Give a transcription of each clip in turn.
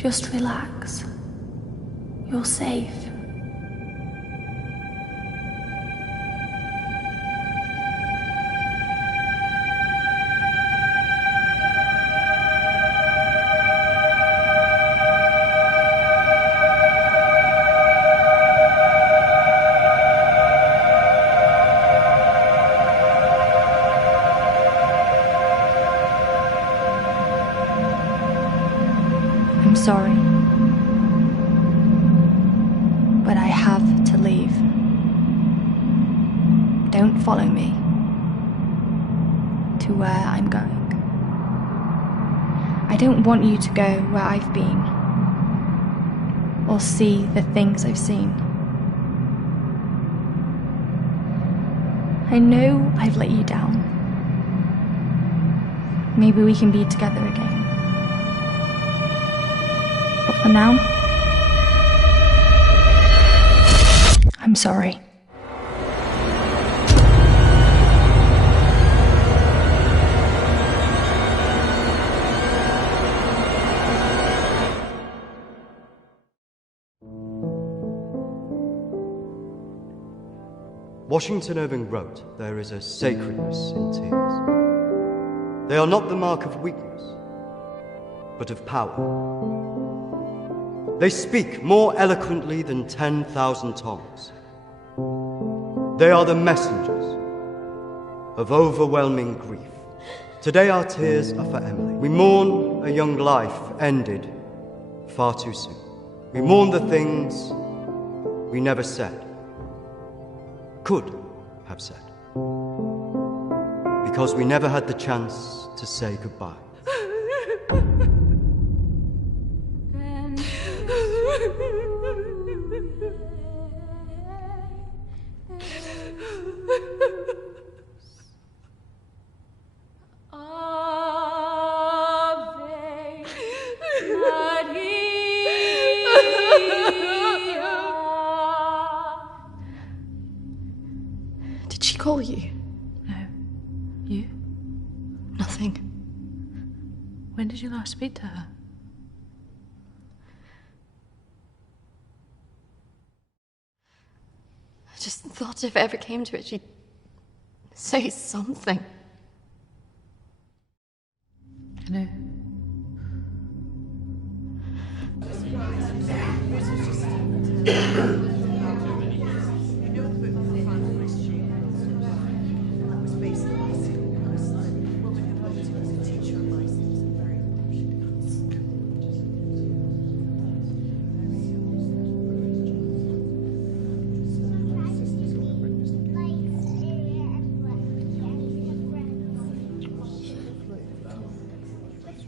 Just relax. You're safe. I'm sorry, but I have to leave. Don't follow me to where I'm going. I don't want you to go where I've been or see the things I've seen. I know I've let you down. Maybe we can be together again. But for now, I'm sorry. Washington Irving wrote, "There is a sacredness in tears. They are not the mark of weakness, but of power. They speak more eloquently than 10,000 tongues. They are the messengers of overwhelming grief. Today our tears are for Emily. We mourn a young life ended far too soon. We mourn the things we never said, could have said, because we never had the chance to say goodbye. Did she call you? No. You? Nothing. When did you last speak to her? I just thought if it ever came to it, she'd say something. No.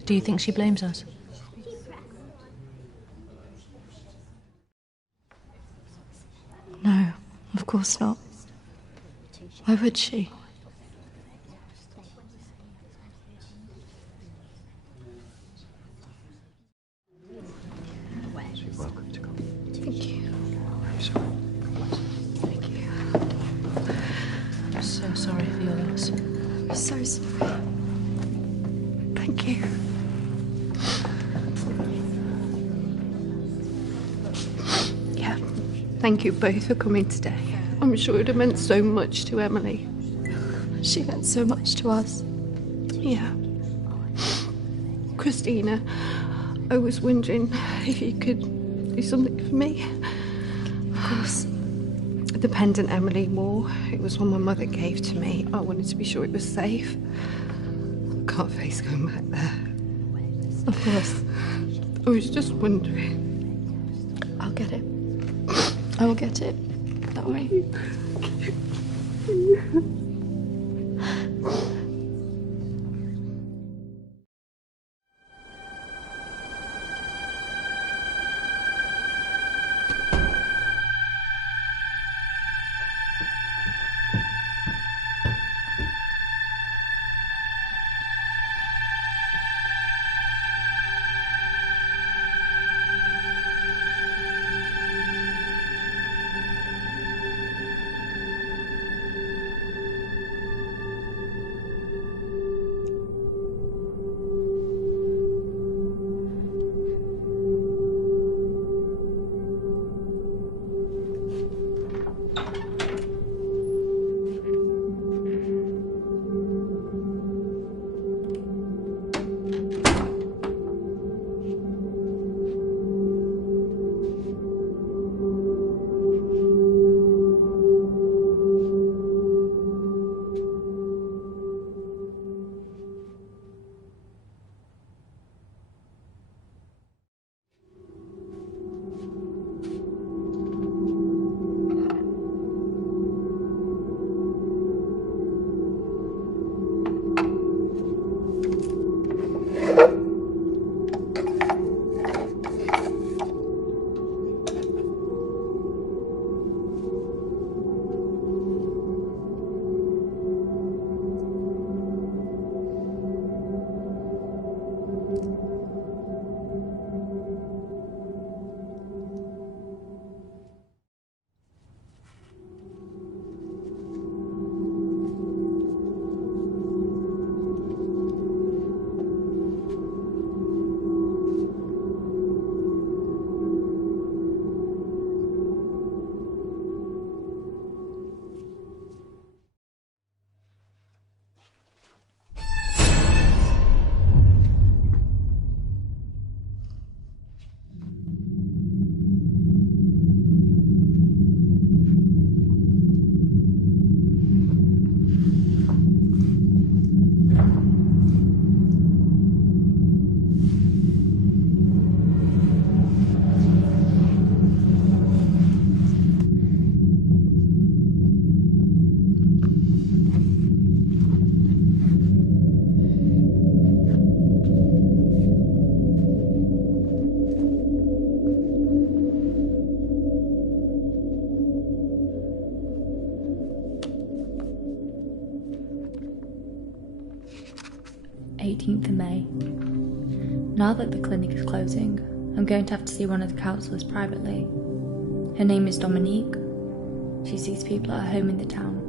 Do you think she blames us? No, of course not. Why would she? You're welcome to come. Thank you. I'm sorry. Thank you. I'm so sorry for your loss. I'm so sorry. Thank you. Yeah, thank you both for coming today. I'm sure it would have meant so much to Emily. She meant so much to us. Yeah. Christina, I was wondering if you could do something for me. Of course. The pendant Emily wore, it was one my mother gave to me. I wanted to be sure it was safe. I can't face going back there. Of course. I was just wondering. I'll get it. I will get it. Don't worry. 18th of May. Now that the clinic is closing, I'm going to have to see one of the counsellors privately. Her name is Dominique. She sees people at her home in the town.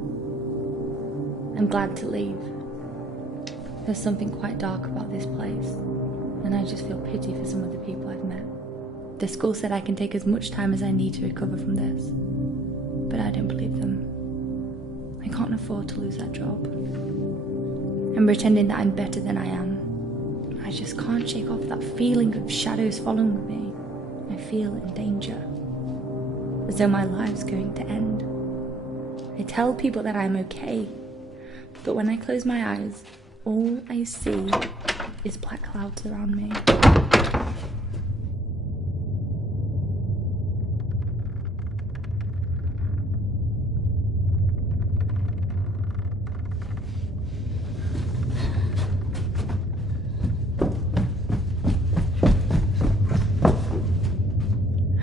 I'm glad to leave. There's something quite dark about this place, and I just feel pity for some of the people I've met. The school said I can take as much time as I need to recover from this, but I don't believe them. I can't afford to lose that job. I'm pretending that I'm better than I am. I just can't shake off that feeling of shadows following me. I feel in danger, as though my life's going to end. I tell people that I'm okay, but when I close my eyes, all I see is black clouds around me.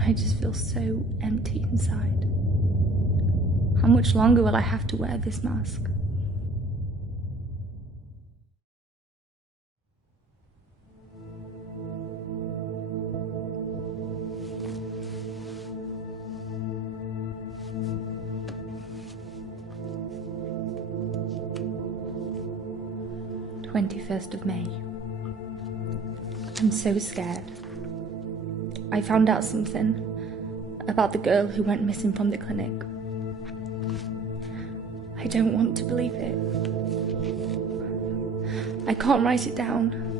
I just feel so empty inside. How much longer will I have to wear this mask? of May. I'm so scared. I found out something about the girl who went missing from the clinic. I don't want to believe it. I can't write it down.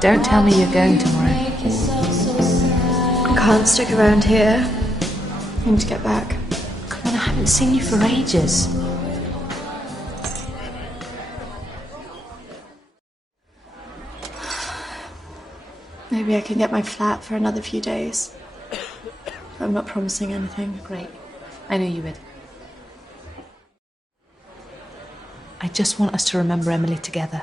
Don't tell me you're going tomorrow. I can't stick around here. I need to get back. Come on, I haven't seen you for ages. Maybe I can get my flat for another few days. I'm not promising anything. Great. I knew you would. I just want us to remember Emily together.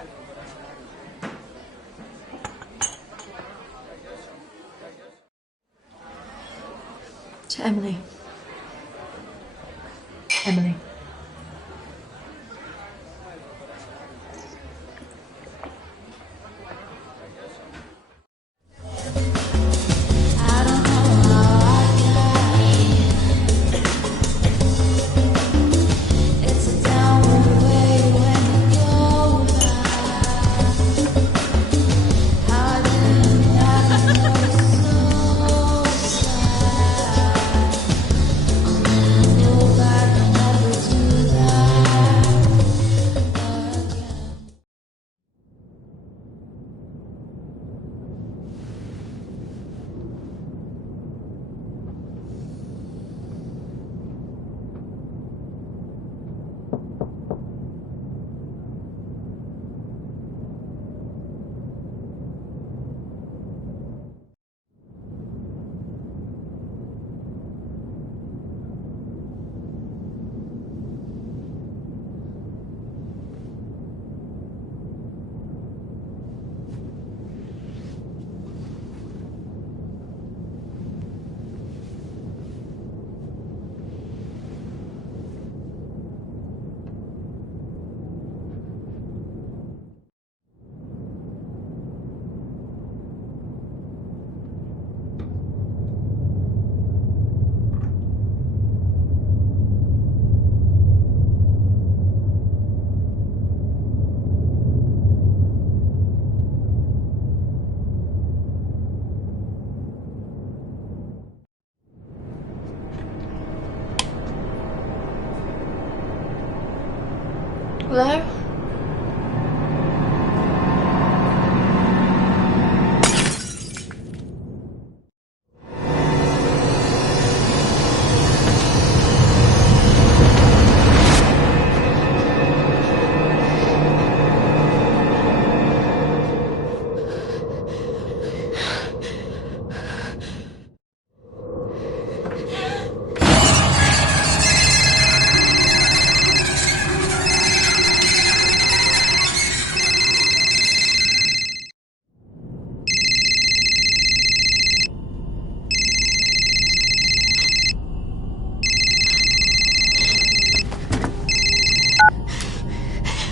To Emily. Emily. Hello?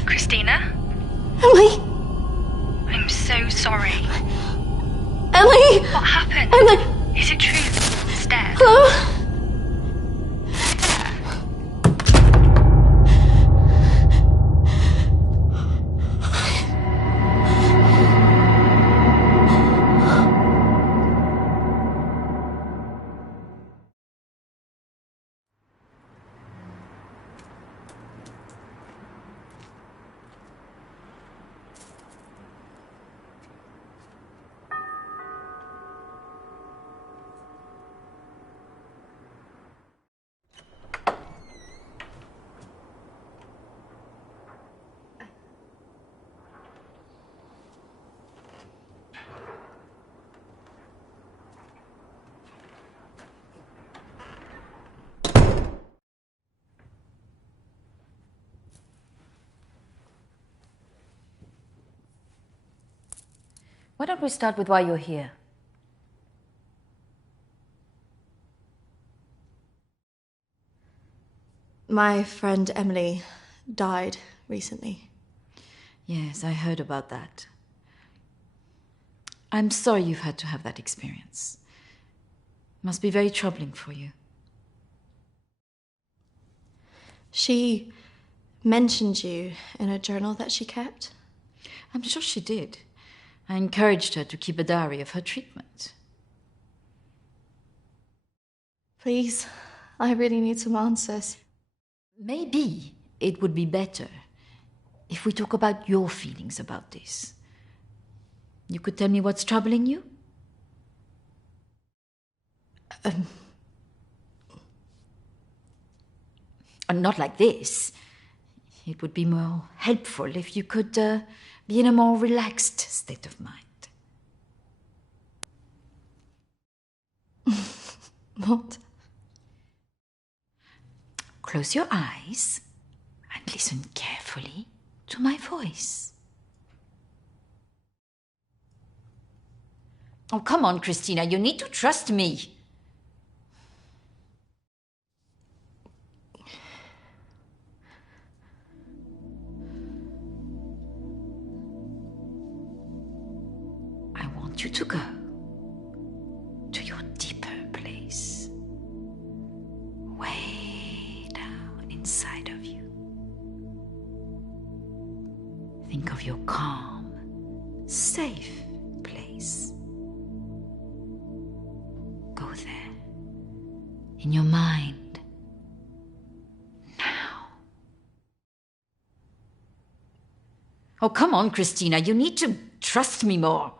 Christina? Emily! I'm so sorry. Emily! What happened? Emily! Is it true that he's dead? Hello? Why don't we start with why you're here? My friend Emily died recently. Yes, I heard about that. I'm sorry you've had to have that experience. Must be very troubling for you. She mentioned you in a journal that she kept. I'm sure she did. I encouraged her to keep a diary of her treatment. Please, I really need some answers. Maybe it would be better if we talk about your feelings about this. You could tell me what's troubling you? Not like this. It would be more helpful if you could be in a more relaxed state of mind. What? Close your eyes and listen carefully to my voice. Oh, come on, Christina, you need to trust me. I want you to go to your deeper place, way down inside of you. Think of your calm, safe place. Go there, in your mind, now. Oh, come on, Christina, you need to trust me more.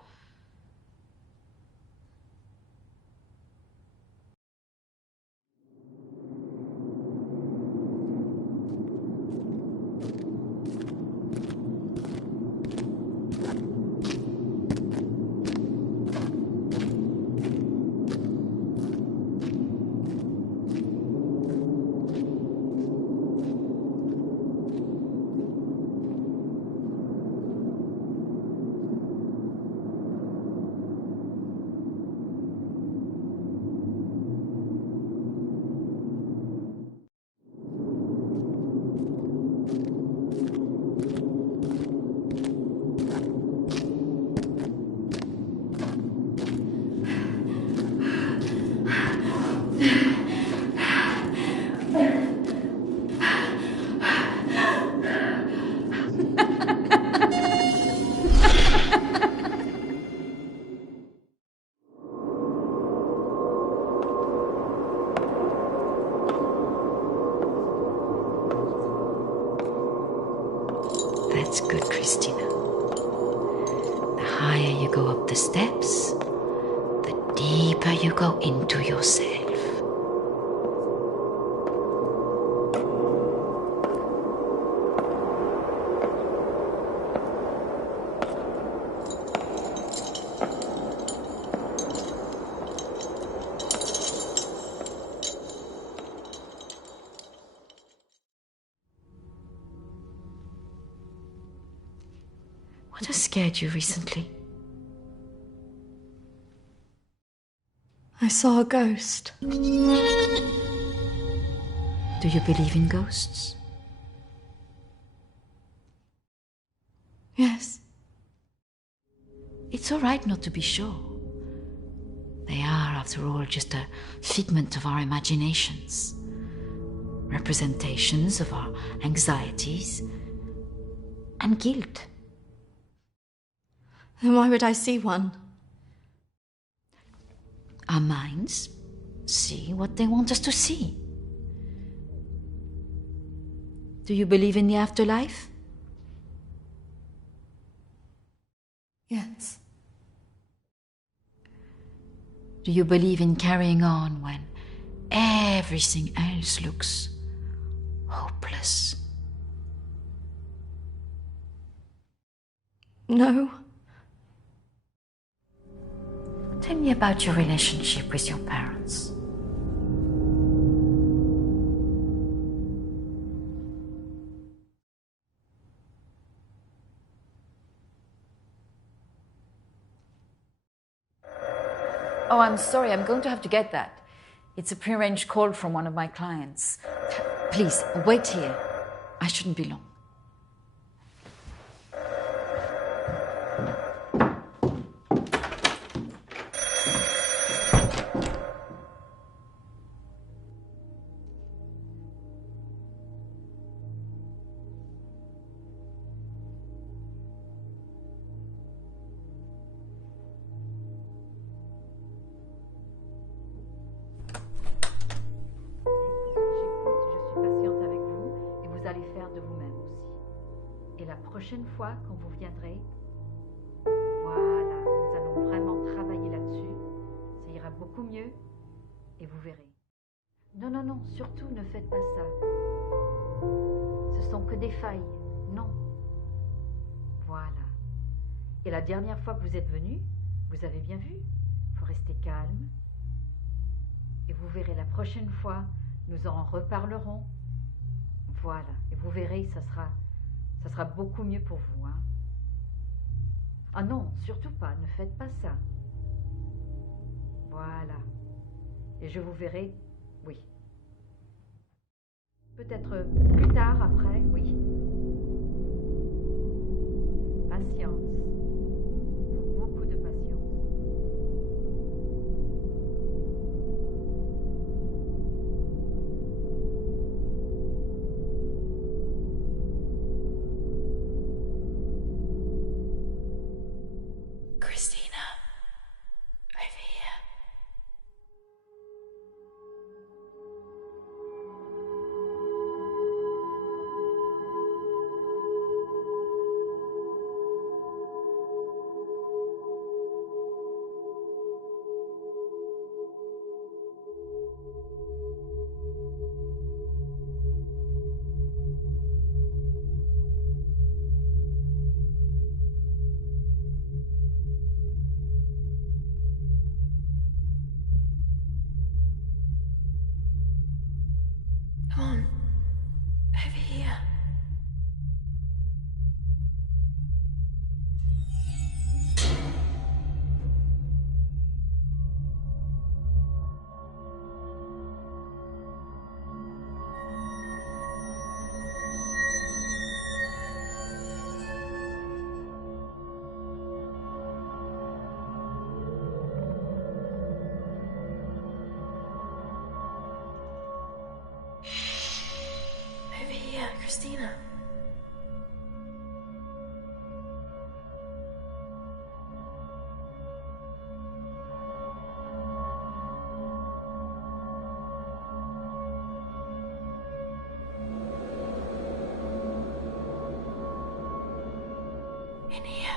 That's good, Christina. The higher you go up the steps, the deeper you go into yourself. What has scared you recently? I saw a ghost. Do you believe in ghosts? Yes. It's all right not to be sure. They are, after all, just a figment of our imaginations, representations of our anxieties and guilt. Then why would I see one? Our minds see what they want us to see. Do you believe in the afterlife? Yes. Do you believe in carrying on when everything else looks hopeless? No. Tell me about your relationship with your parents. Oh, I'm sorry, I'm going to have to get that. It's a prearranged call from one of my clients. Please, wait here. I shouldn't be long. La prochaine fois quand vous viendrez, voilà, nous allons vraiment travailler là-dessus. Ça ira beaucoup mieux et vous verrez. Non, non, non, surtout ne faites pas ça. Ce sont que des failles, non. Voilà. Et la dernière fois que vous êtes venu, vous avez bien vu, il faut rester calme. Et vous verrez la prochaine fois, nous en reparlerons. Voilà, et vous verrez, ça sera beaucoup mieux pour vous, hein. Ah non, surtout pas, ne faites pas ça. Voilà. Et je vous verrai, oui. Peut-être plus tard, après, oui. Patience. Beaucoup de patience. Christina, over here. Come on, over here. Over here, Christina. In here.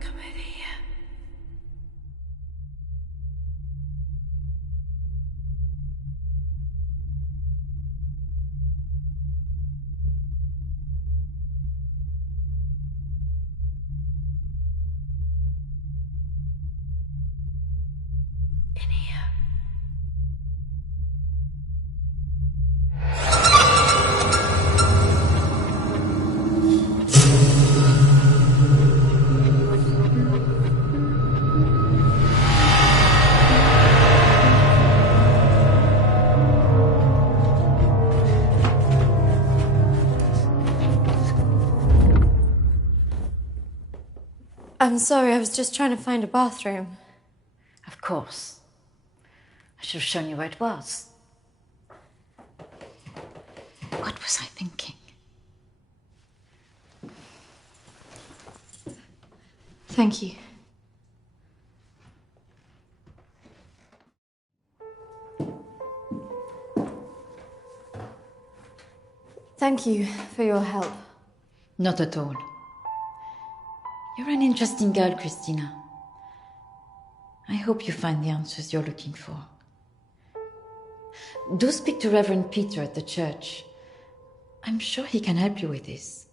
Come over here. In here. I'm sorry, I was just trying to find a bathroom. Of course. I should have shown you where it was. What was I thinking? Thank you. Thank you for your help. Not at all. You're an interesting girl, Christina. I hope you find the answers you're looking for. Do speak to Reverend Peter at the church. I'm sure he can help you with this.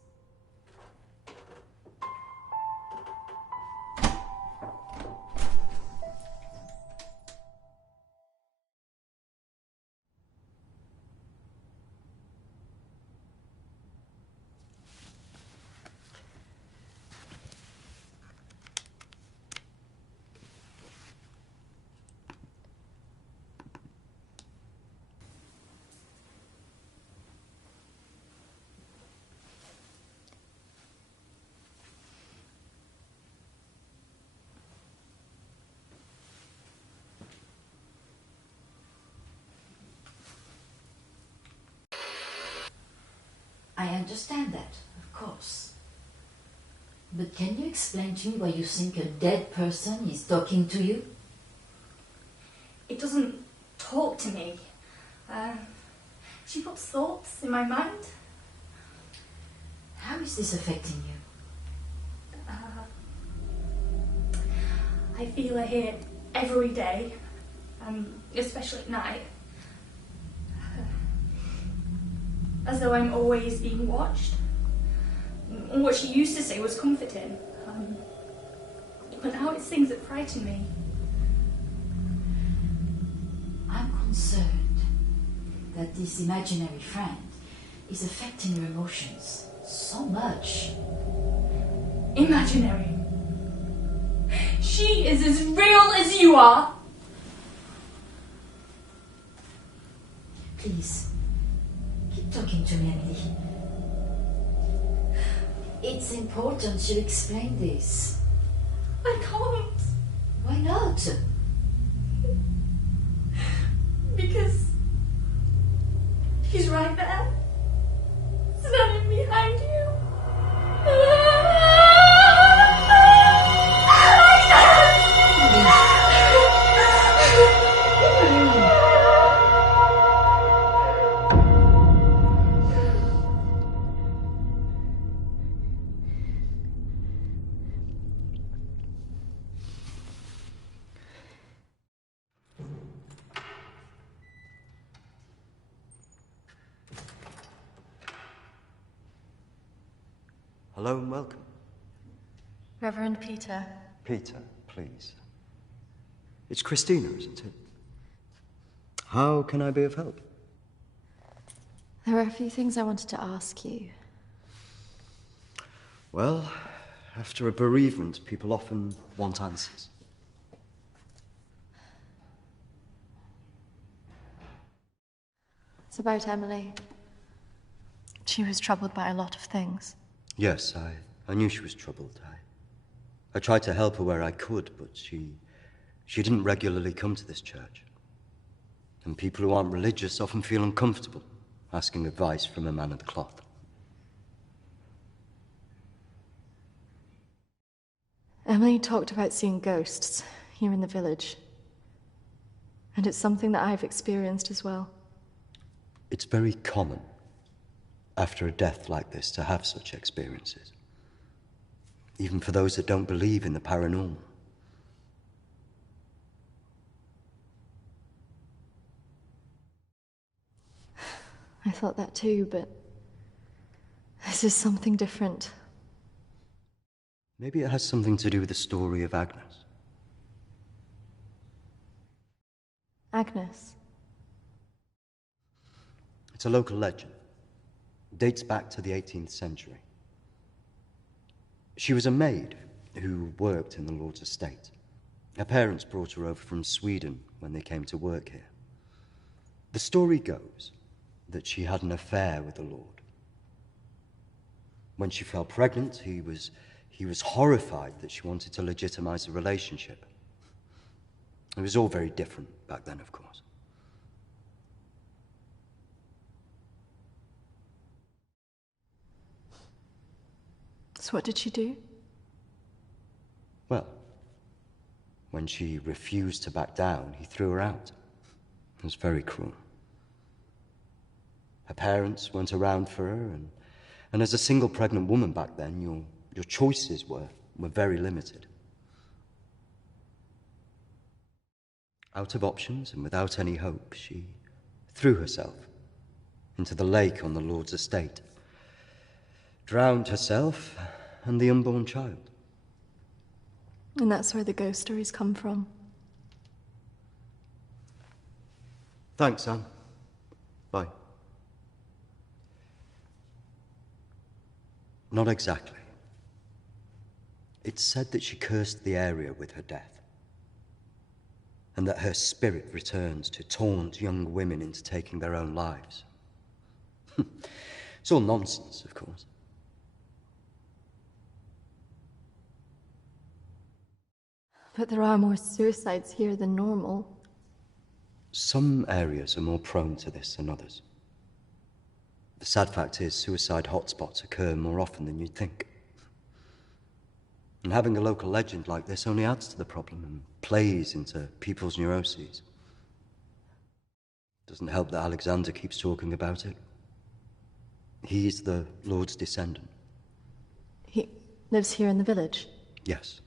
I understand that, of course. But can you explain to me why you think a dead person is talking to you? It doesn't talk to me. She puts thoughts in my mind. How is this affecting you? I feel her here every day, especially at night. As though I'm always being watched. What she used to say was comforting. But now it's things that frighten me. I'm concerned that this imaginary friend is affecting your emotions so much. Imaginary. She is as real as you are. Please, keep talking to me, Emily. It's important you explain this. I can't. Why not? Because she's right there, standing behind you. Hello and welcome. Reverend Peter. Peter, please. It's Christina, isn't it? How can I be of help? There are a few things I wanted to ask you. Well, after a bereavement, people often want answers. It's about Emily. She was troubled by a lot of things. Yes, I knew she was troubled. I tried to help her where I could, but she didn't regularly come to this church. And people who aren't religious often feel uncomfortable asking advice from a man of the cloth. Emily talked about seeing ghosts here in the village. And it's something that I've experienced as well. It's very common, after a death like this, to have such experiences. Even for those that don't believe in the paranormal. I thought that too, but this is something different. Maybe it has something to do with the story of Agnes. Agnes. It's a local legend. It dates back to the 18th century. She was a maid who worked in the Lord's estate. Her parents brought her over from Sweden when they came to work here. The story goes that she had an affair with the Lord. When she fell pregnant, he was horrified that she wanted to legitimize the relationship. It was all very different back then, of course. So what did she do? Well, when she refused to back down, he threw her out. It was very cruel. Her parents weren't around for her, and as a single pregnant woman back then, your choices were very limited. Out of options and without any hope, she threw herself into the lake on the Lord's estate, drowned herself and the unborn child. And that's where the ghost stories come from. Thanks, Anne. Bye. Not exactly. It's said that she cursed the area with her death, and that her spirit returns to taunt young women into taking their own lives. It's all nonsense, of course. But there are more suicides here than normal. Some areas are more prone to this than others. The sad fact is, suicide hotspots occur more often than you'd think. And having a local legend like this only adds to the problem and plays into people's neuroses. Doesn't help that Alexander keeps talking about it. He's the Lord's descendant. He lives here in the village? Yes.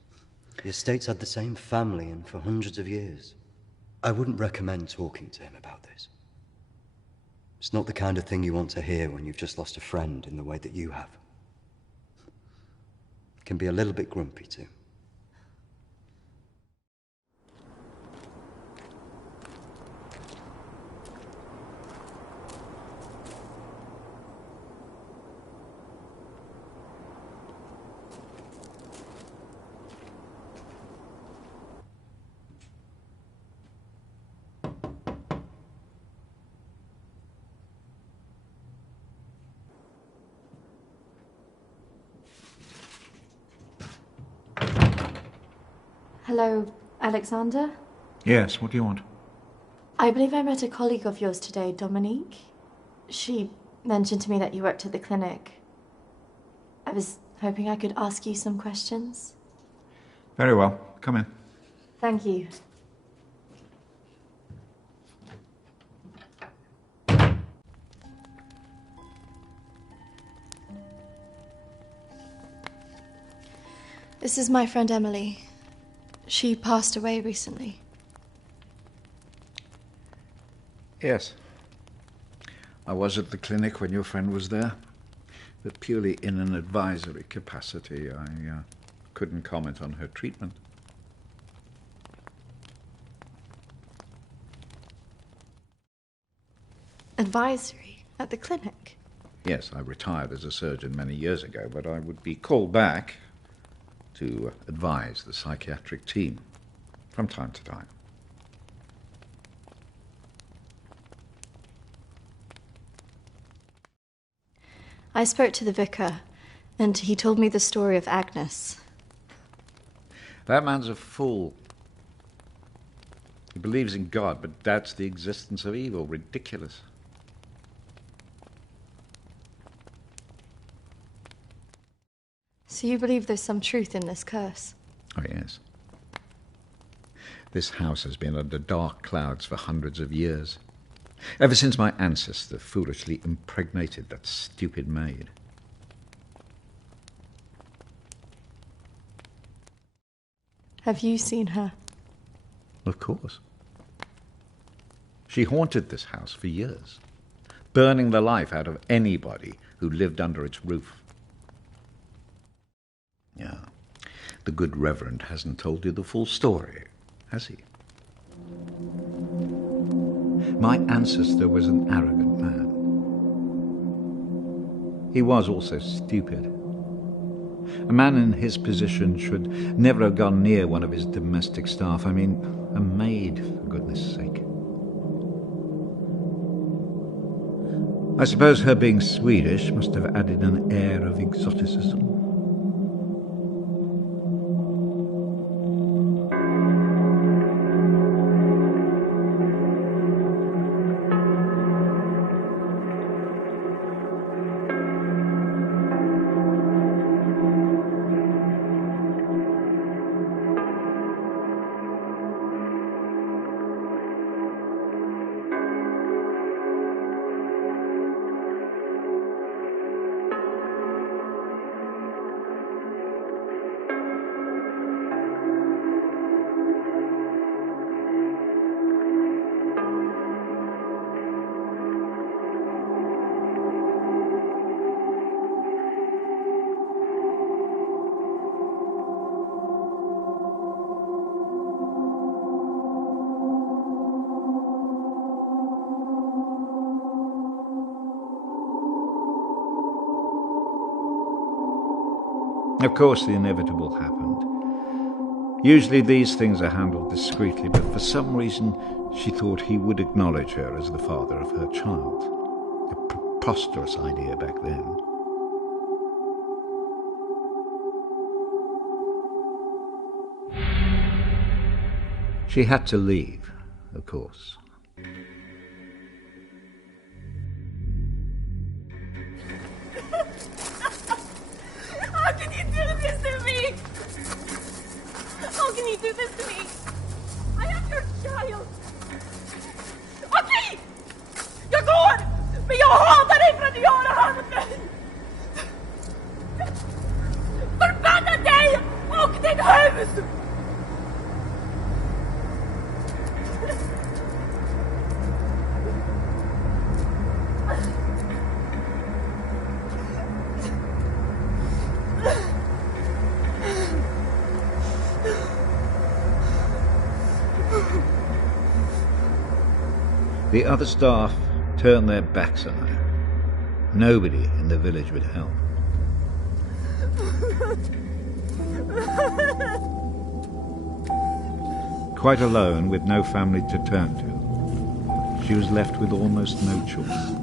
The estate's had the same family and for hundreds of years. I wouldn't recommend talking to him about this. It's not the kind of thing you want to hear when you've just lost a friend in the way that you have. It can be a little bit grumpy too. Hello, Alexander? Yes, what do you want? I believe I met a colleague of yours today, Dominique. She mentioned to me that you worked at the clinic. I was hoping I could ask you some questions. Very well. Come in. Thank you. This is my friend Emily. She passed away recently. Yes. I was at the clinic when your friend was there, but purely in an advisory capacity. I couldn't comment on her treatment. Advisory? At the clinic? Yes, I retired as a surgeon many years ago, but I would be called back to advise the psychiatric team from time to time. I spoke to the vicar, and he told me the story of Agnes. That man's a fool. He believes in God, but doubts the existence of evil. Ridiculous. So you believe there's some truth in this curse? Oh, yes. This house has been under dark clouds for hundreds of years. Ever since my ancestor foolishly impregnated that stupid maid. Have you seen her? Of course. She haunted this house for years, burning the life out of anybody who lived under its roof. Yeah, the good Reverend hasn't told you the full story, has he? My ancestor was an arrogant man. He was also stupid. A man in his position should never have gone near one of his domestic staff. I mean, a maid, for goodness sake. I suppose her being Swedish must have added an air of exoticism. Of course, the inevitable happened. Usually these things are handled discreetly, but for some reason she thought he would acknowledge her as the father of her child. A preposterous idea back then. She had to leave, of course. How can you do this to me? How can you do this to me? I am your child. Okej! Jag går! Men jag hatar dig för att du gör det här mot mig! Förbanna dig och ditt hus! The other staff turned their backs on her. Nobody in the village would help. Quite alone, with no family to turn to, she was left with almost no choice.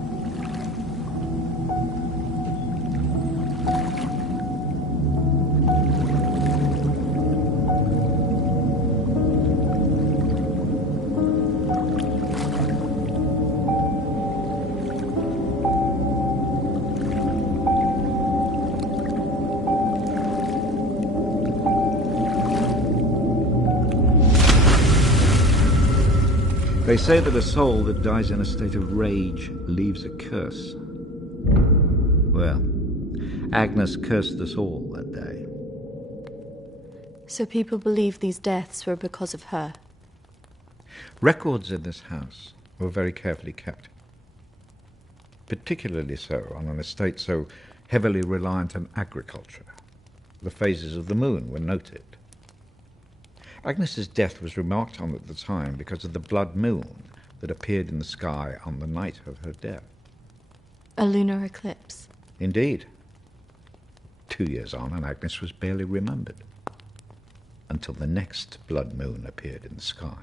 They say that a soul that dies in a state of rage leaves a curse. Well, Agnes cursed us all that day. So people believe these deaths were because of her. Records in this house were very carefully kept. Particularly so on an estate so heavily reliant on agriculture. The phases of the moon were noted. Agnes's death was remarked on at the time because of the blood moon that appeared in the sky on the night of her death. A lunar eclipse. Indeed. 2 years on, and Agnes was barely remembered, until the next blood moon appeared in the sky.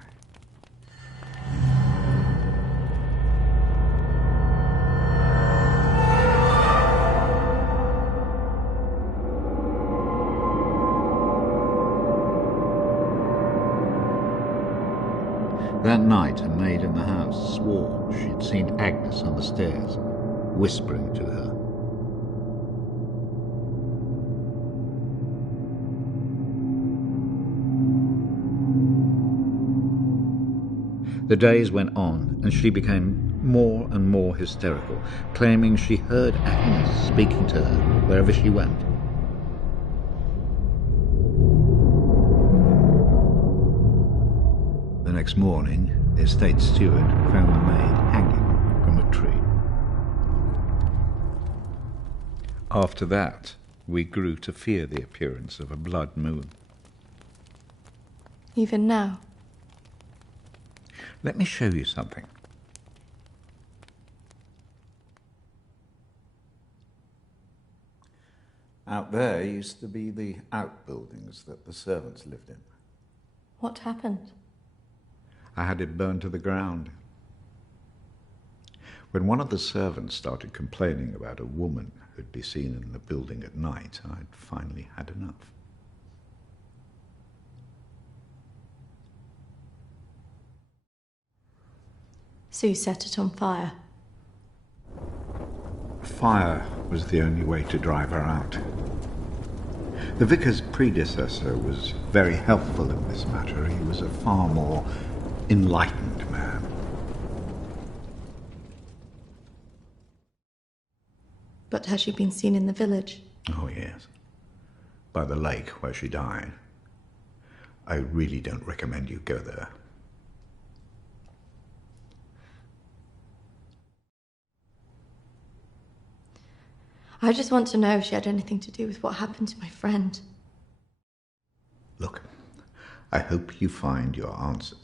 That night, a maid in the house swore she'd seen Agnes on the stairs, whispering to her. The days went on, and she became more and more hysterical, claiming she heard Agnes speaking to her wherever she went. The next morning, the estate steward found the maid hanging from a tree. After that, we grew to fear the appearance of a blood moon. Even now? Let me show you something. Out there used to be the outbuildings that the servants lived in. What happened? I had it burned to the ground. When one of the servants started complaining about a woman who'd be seen in the building at night, I'd finally had enough. So you set it on fire? Fire was the only way to drive her out. The vicar's predecessor was very helpful in this matter. He was a far more enlightened man. But has she been seen in the village? Oh, yes. By the lake where she died. I really don't recommend you go there. I just want to know if she had anything to do with what happened to my friend. Look, I hope you find your answers.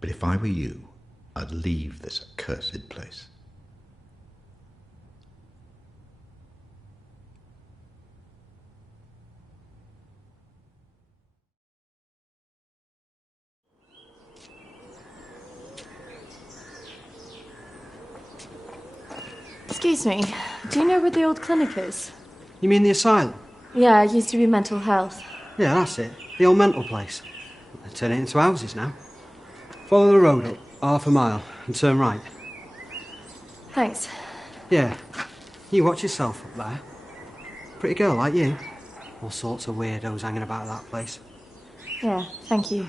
But if I were you, I'd leave this accursed place. Excuse me, do you know where the old clinic is? You mean the asylum? Yeah, it used to be mental health. Yeah, that's it. The old mental place. They're turning it into houses now. Follow the road up, half a mile, and turn right. Thanks. Yeah. You watch yourself up there. Pretty girl like you. All sorts of weirdos hanging about that place. Yeah, thank you.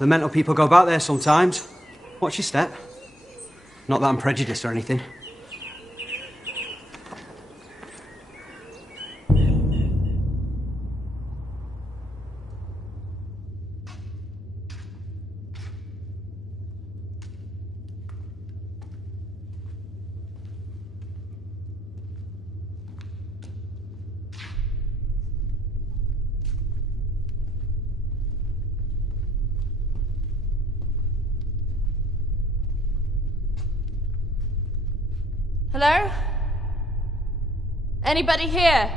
The mental people go about there sometimes. Watch your step. Not that I'm prejudiced or anything. Hello? Anybody here?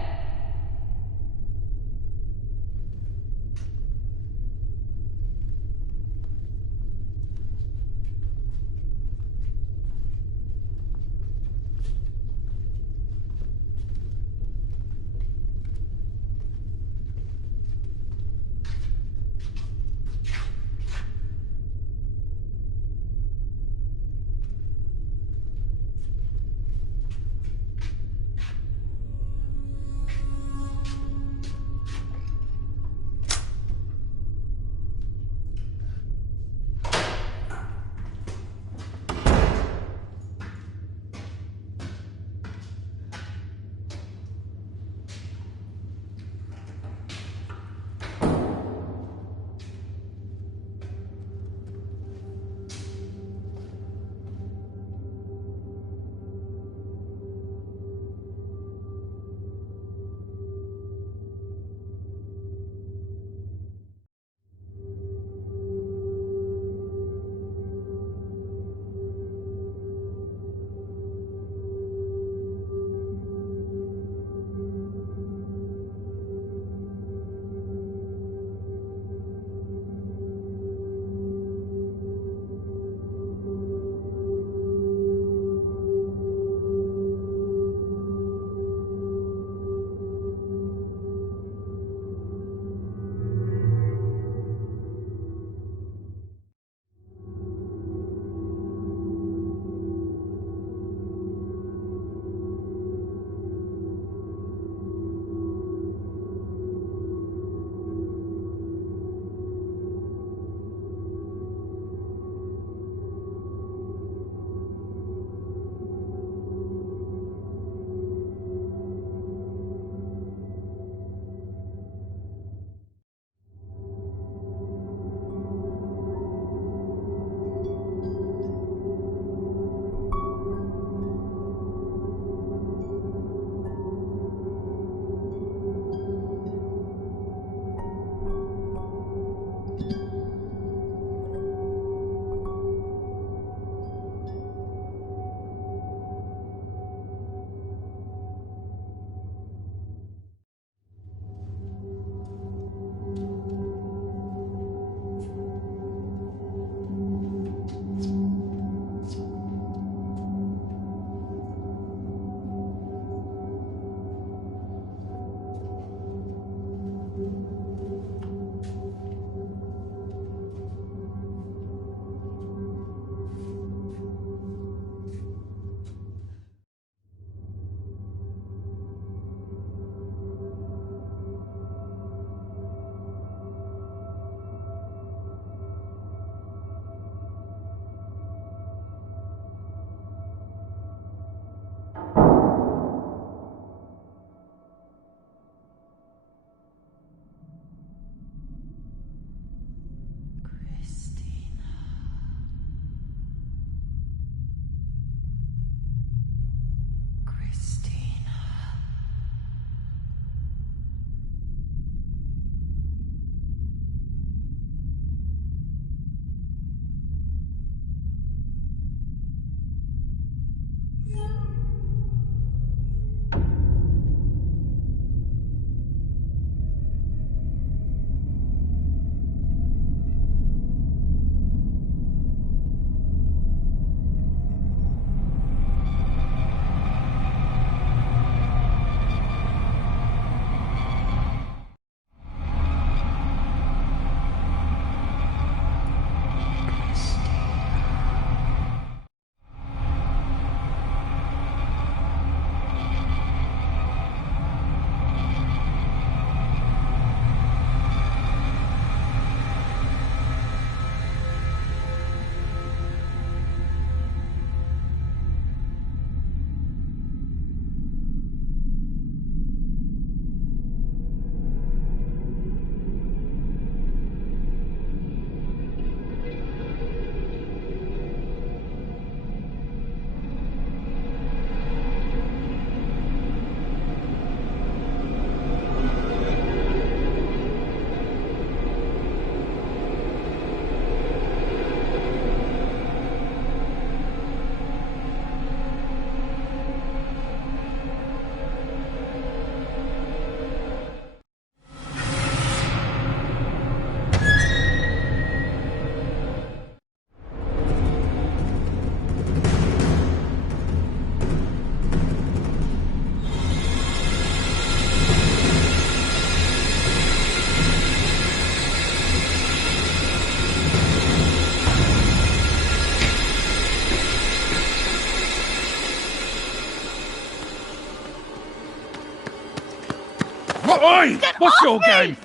Oi! Get What's off your me! game?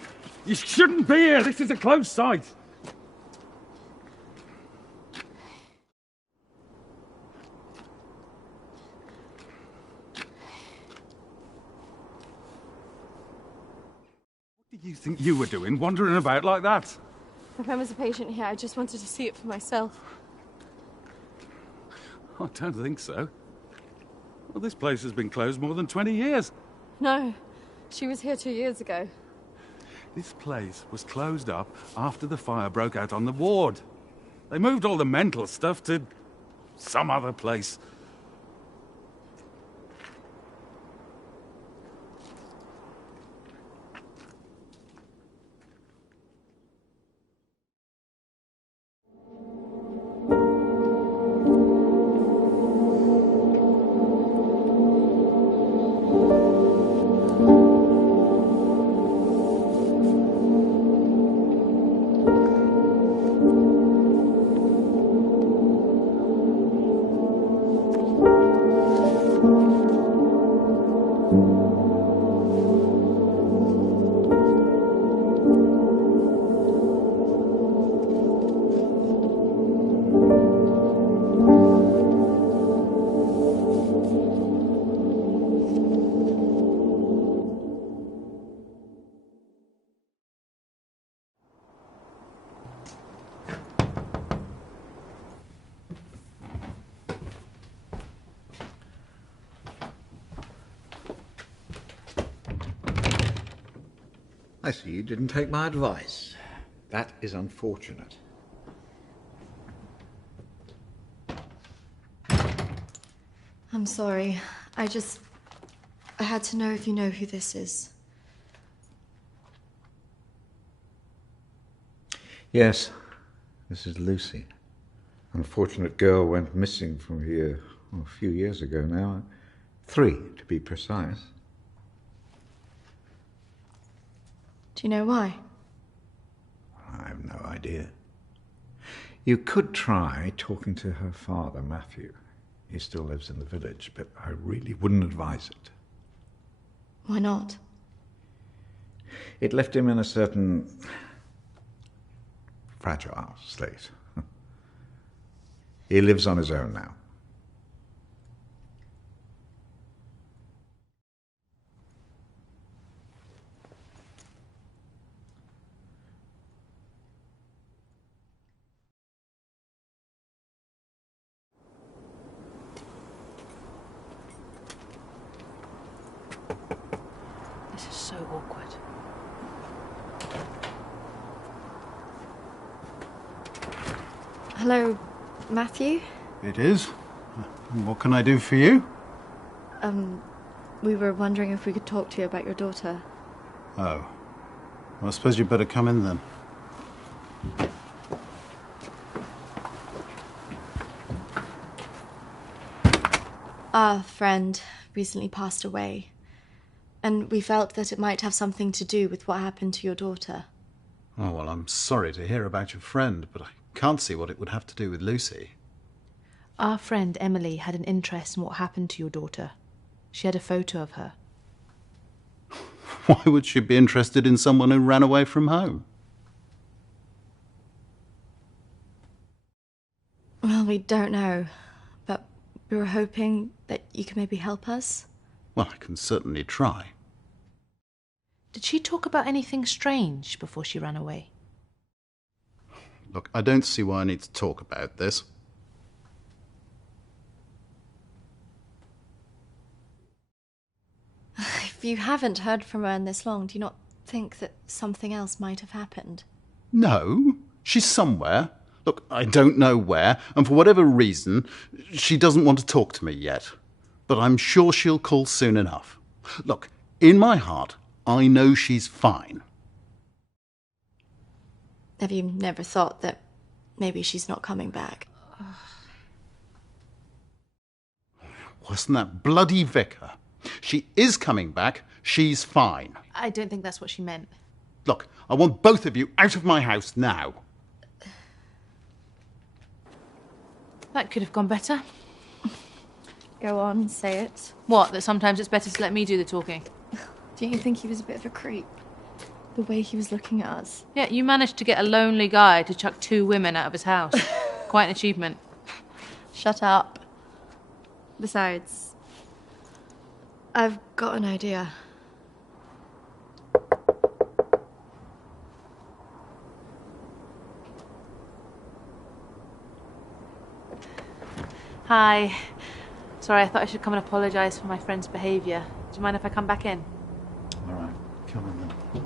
You shouldn't be here. This is a closed site. What do you think you were doing, wandering about like that? My friend was a patient here. I just wanted to see it for myself. I don't think so. Well, this place has been closed more than 20 years. No, she was here 2 years ago. This place was closed up after the fire broke out on the ward. They moved all the mental stuff to some other place. I see you didn't take my advice. That is unfortunate. I'm sorry. I had to know if you know who this is. Yes, this is Lucy. Unfortunate girl went missing from here a few years ago now. 3, to be precise. Do you know why? I have no idea. You could try talking to her father, Matthew. He still lives in the village, but I really wouldn't advise it. Why not? It left him in a certain fragile state. He lives on his own now. This is so awkward. Hello, Matthew? It is. What can I do for you? We were wondering if we could talk to you about your daughter. Oh. Well, I suppose you'd better come in then. Our friend recently passed away, and we felt that it might have something to do with what happened to your daughter. Oh, well, I'm sorry to hear about your friend, but I can't see what it would have to do with Lucy. Our friend Emily had an interest in what happened to your daughter. She had a photo of her. Why would she be interested in someone who ran away from home? Well, we don't know, but we were hoping that you could maybe help us. Well, I can certainly try. Did she talk about anything strange before she ran away? Look, I don't see why I need to talk about this. If you haven't heard from her in this long, do you not think that something else might have happened? No, she's somewhere. Look, I don't know where, and for whatever reason, she doesn't want to talk to me yet. But I'm sure she'll call soon enough. Look, in my heart, I know she's fine. Have you never thought that maybe she's not coming back? Wasn't that bloody vicar? She is coming back. She's fine. I don't think that's what she meant. Look, I want both of you out of my house now. That could have gone better. Go on, say it. What, that sometimes it's better to let me do the talking? Don't you think he was a bit of a creep? The way he was looking at us. Yeah, you managed to get a lonely guy to chuck 2 women out of his house. Quite an achievement. Shut up. Besides, I've got an idea. Hi. Sorry, I thought I should come and apologise for my friend's behaviour. Do you mind if I come back in? All right, come on then.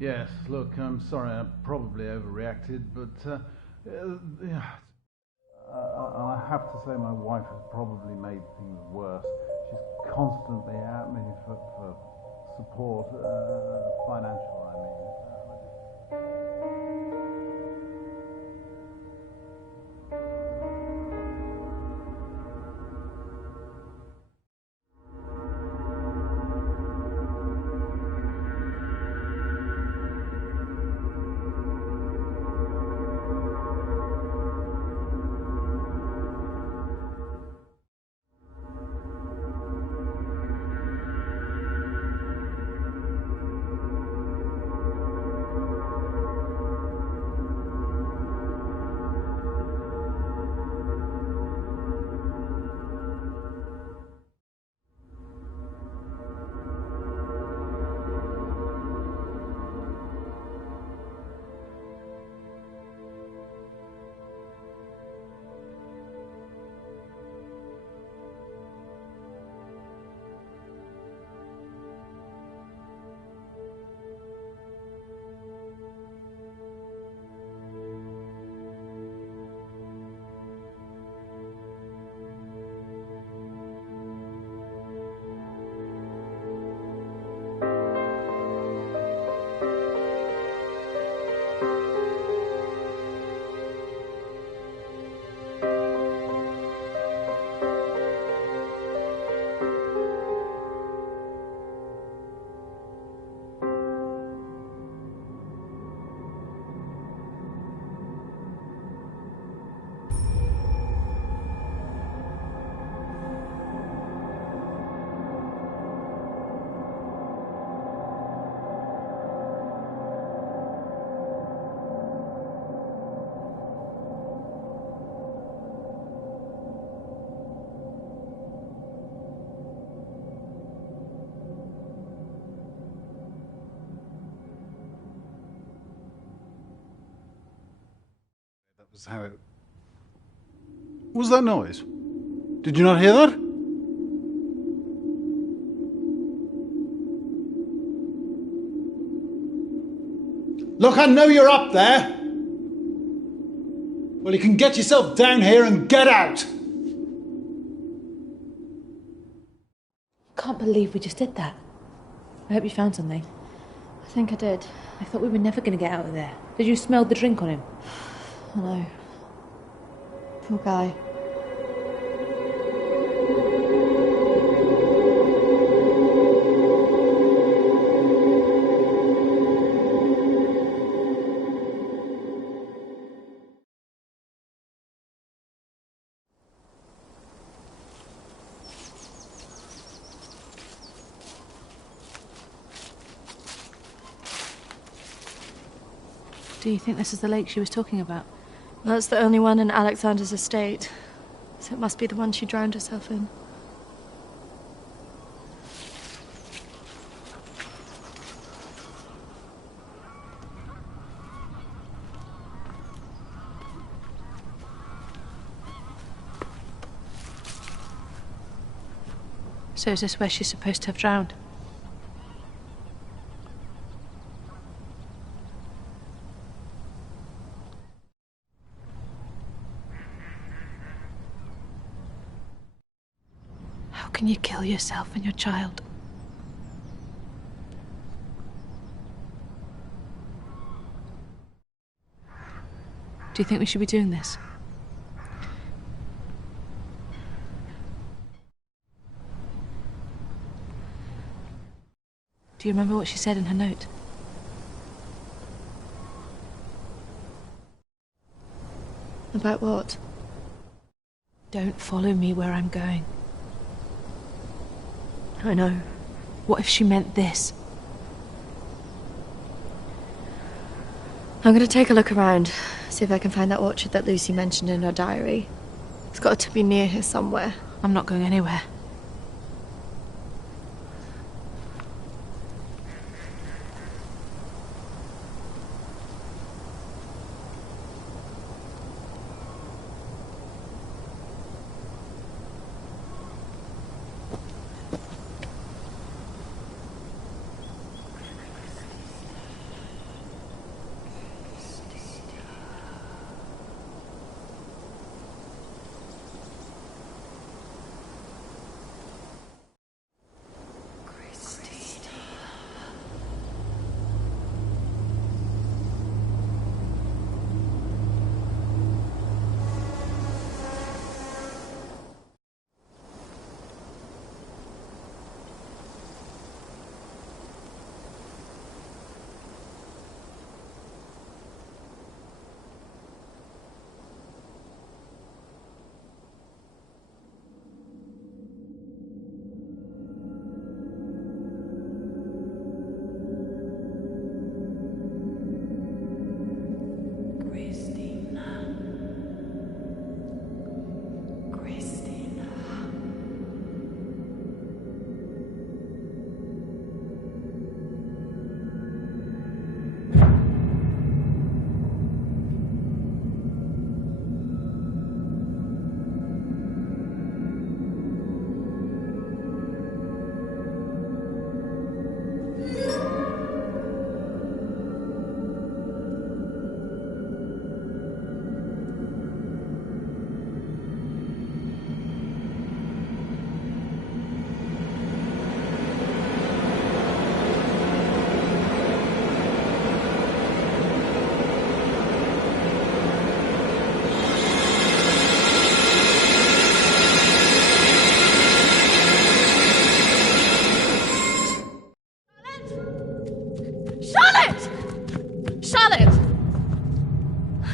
Yes, look, I'm sorry, I probably overreacted, but yeah, I have to say my wife has probably made things worse. She's constantly at me for support, financial, I mean. Was how it... What was that noise? Did you not hear that? Look, I know you're up there. Well, you can get yourself down here and get out. Can't believe we just did that. I hope you found something. I think I did. I thought we were never going to get out of there. Did you smell the drink on him? I know. Poor guy. Do you think this is the lake she was talking about? That's the only one in Alexander's estate, so it must be the one she drowned herself in. So is this where she's supposed to have drowned? How can you kill yourself and your child? Do you think we should be doing this? Do you remember what she said in her note? About what? Don't follow me where I'm going. I know. What if she meant this? I'm gonna take a look around, see if I can find that orchard that Lucy mentioned in her diary. It's got to be near here somewhere. I'm not going anywhere.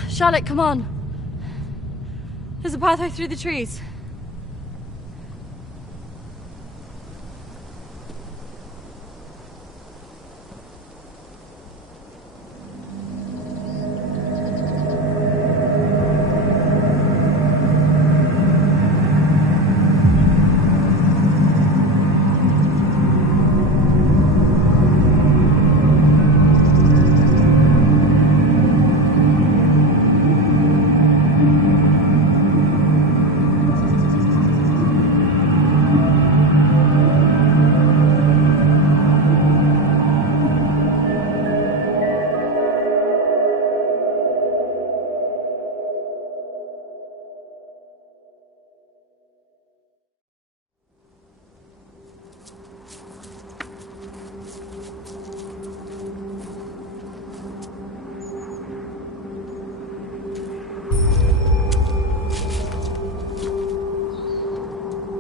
Charlotte, come on. There's a pathway through the trees.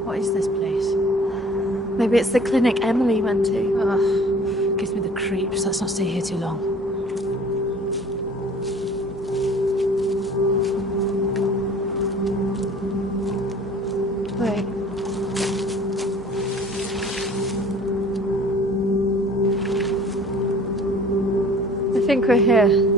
What is this place? Maybe it's the clinic Emily went to. Ugh, gives me the creeps. Let's not stay here too long. Wait. I think we're here.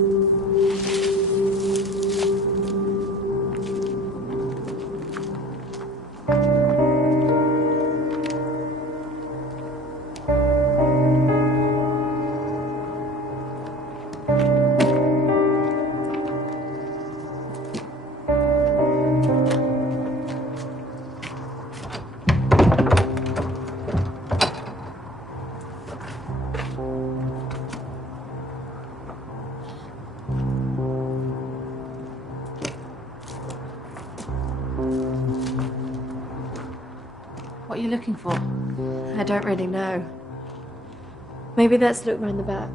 What are you looking for? I don't really know. Maybe let's look round the back.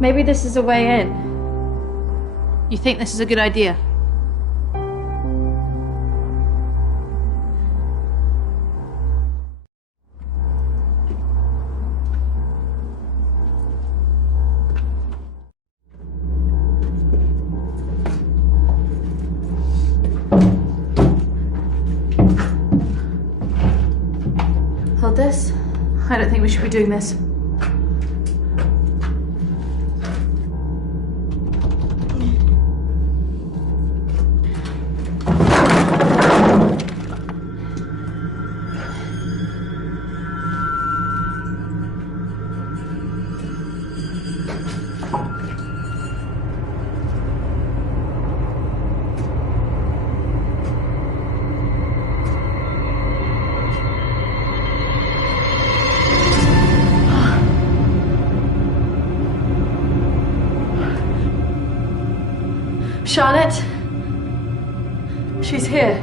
Maybe this is a way in. You think this is a good idea? Hold this. I don't think we should be doing this. Charlotte? She's here.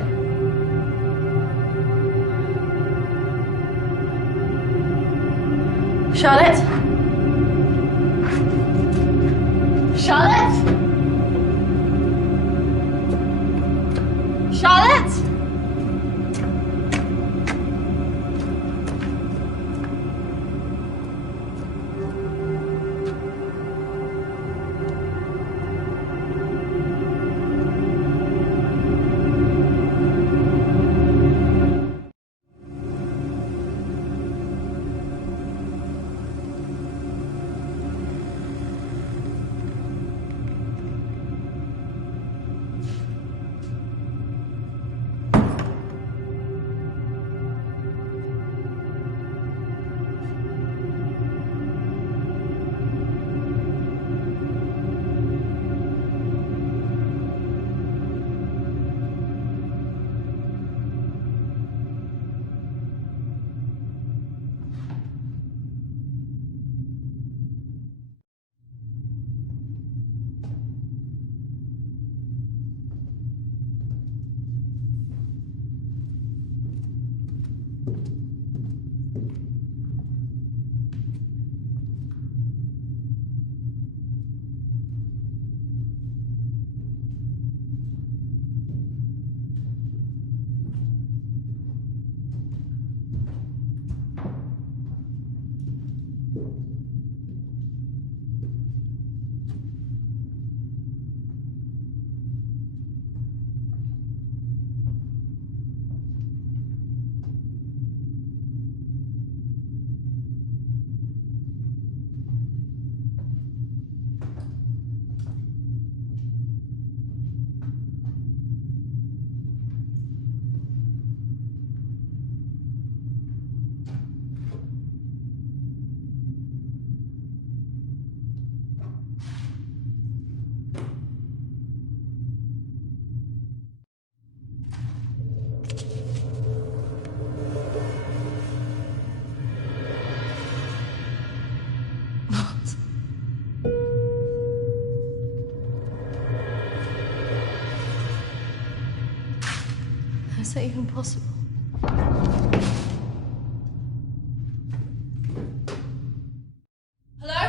Charlotte? Charlotte? Charlotte? Is that even possible? Hello?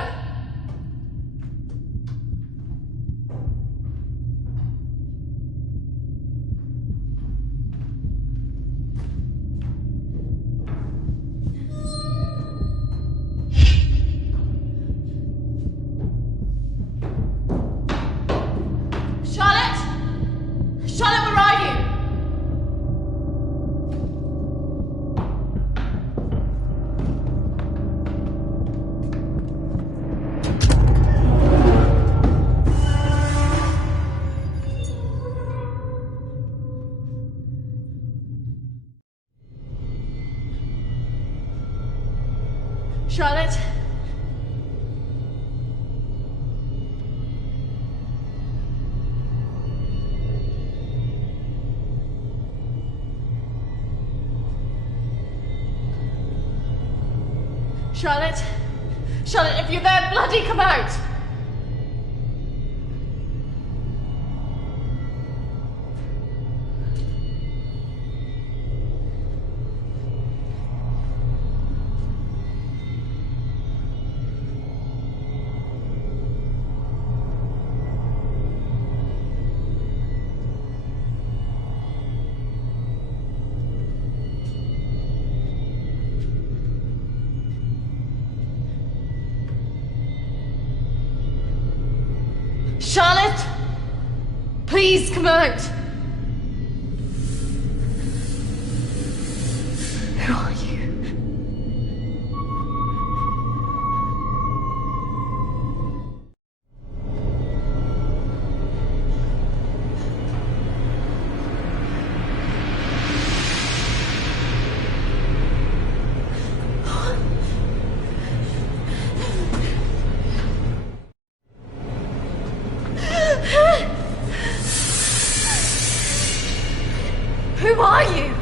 Charlotte? Charlotte, where are you? Charlotte? Charlotte! Charlotte, if you're there, bloody come out! Charlotte! Please come out! Who are you? Who are you?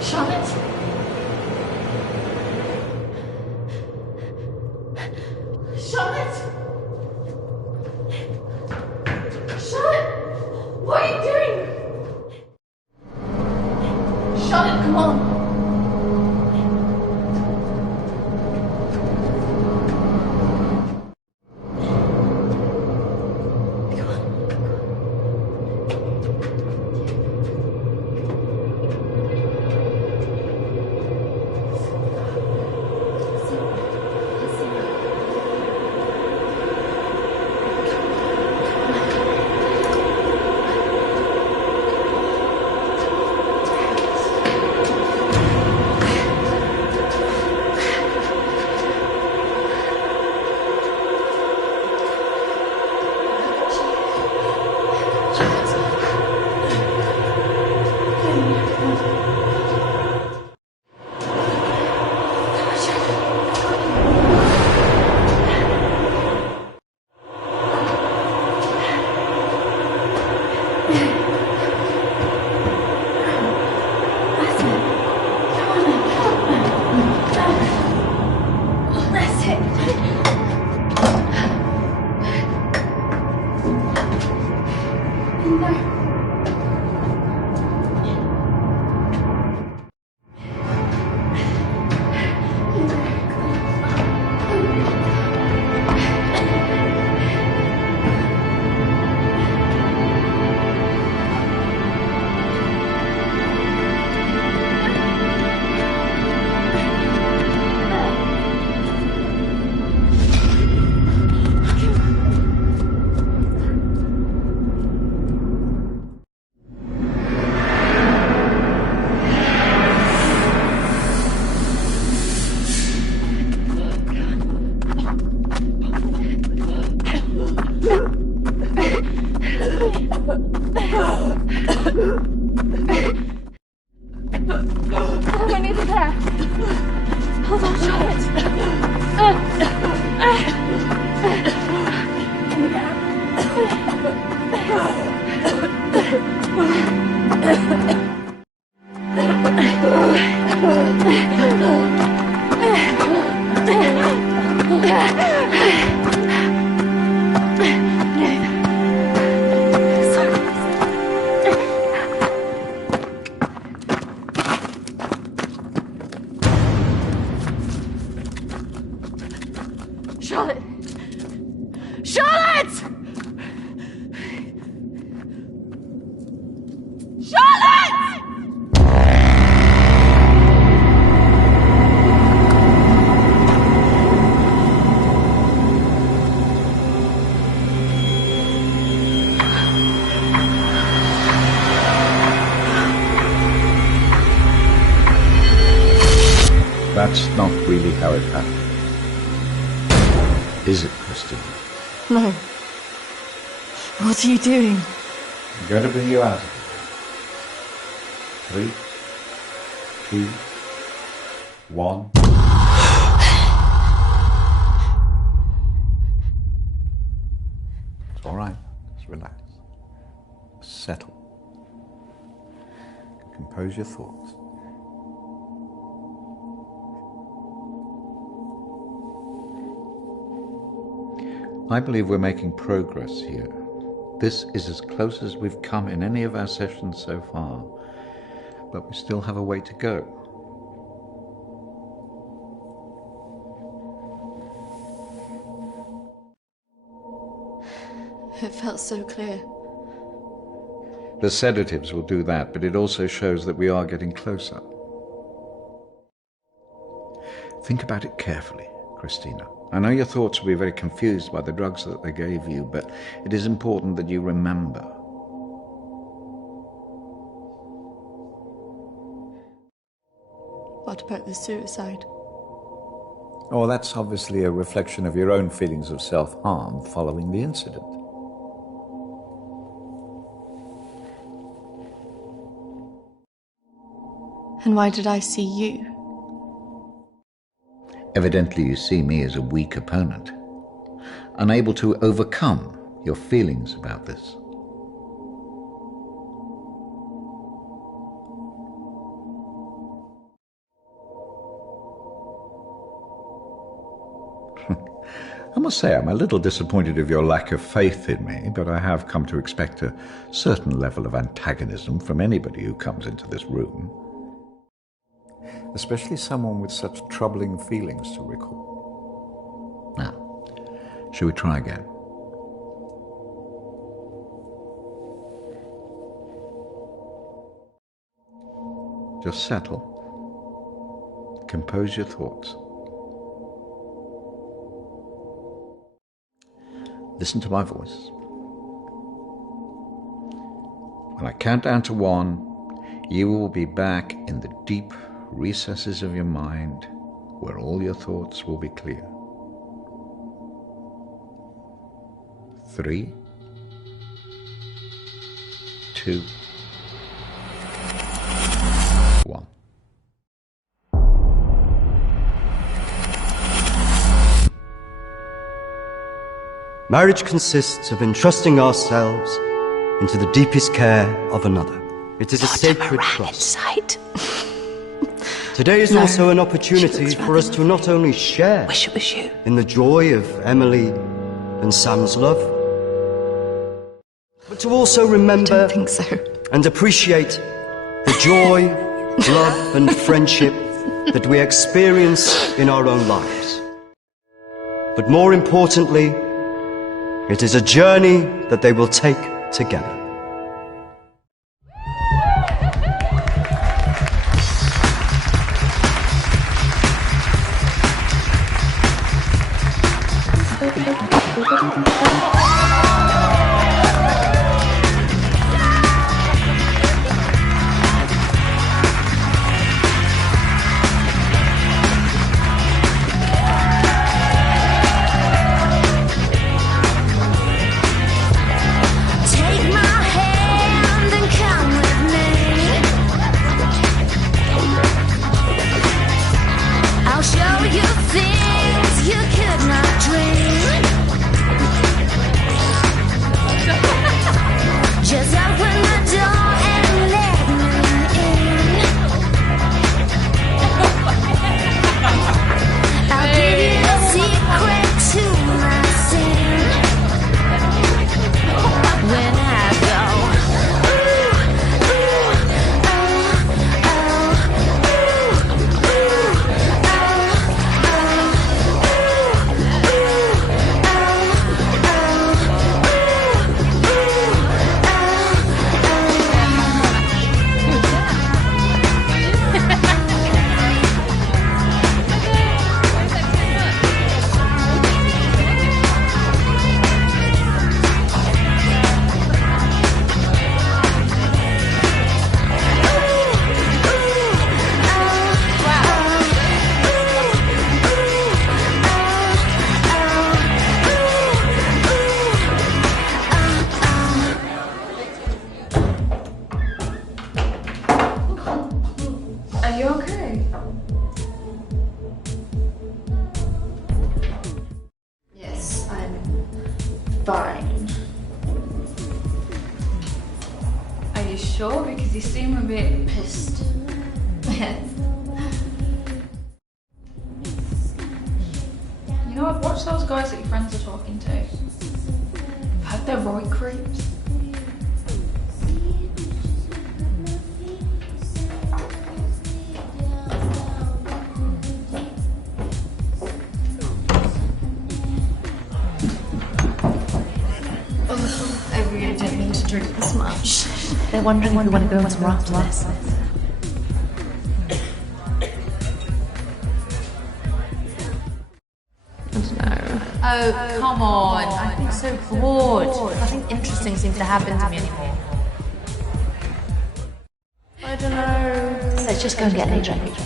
Charlotte? Charlotte? Charlotte? What are you doing? Charlotte, come on. I need it there. Hold on, Charlotte. Charlotte! Charlotte! Charlotte! That's not really how it happened. Is it, Christine? No. What are you doing? I'm going to bring you out of it. 3, 2, 1. It's all right. Just relax. Settle. Compose your thoughts. I believe we're making progress here. This is as close as we've come in any of our sessions so far, but we still have a way to go. It felt so clear. The sedatives will do that, but it also shows that we are getting closer. Think about it carefully, Christina. I know your thoughts will be very confused by the drugs that they gave you, but it is important that you remember. What about the suicide? Oh, that's obviously a reflection of your own feelings of self-harm following the incident. And why did I see you? Evidently you see me as a weak opponent, unable to overcome your feelings about this. I must say I'm a little disappointed of your lack of faith in me, but I have come to expect a certain level of antagonism from anybody who comes into this room. Especially someone with such troubling feelings to recall. Now, shall we try again? Just settle. Compose your thoughts. Listen to my voice. When I count down to 1, you will be back in the deep recesses of your mind where all your thoughts will be clear. 3, 2, 1. Marriage consists of entrusting ourselves into the deepest care of another. It is a sacred trust. Today is also an opportunity for us to not only share in the joy of Emily and Sam's love, but to also remember and appreciate the joy, love and friendship that we experience in our own lives. But more importantly, it is a journey that they will take together. Take my sure? Because you seem a bit pissed. Yes. You know, I've watched those guys that your friends are talking to. I've heard they're right creeps. I really didn't mean to drink this much. They're wondering if you want to go somewhere after this. Oh, come on. I've been so bored. Nothing interesting seems to happen to me anymore. I don't know. Let's just go and get a drink.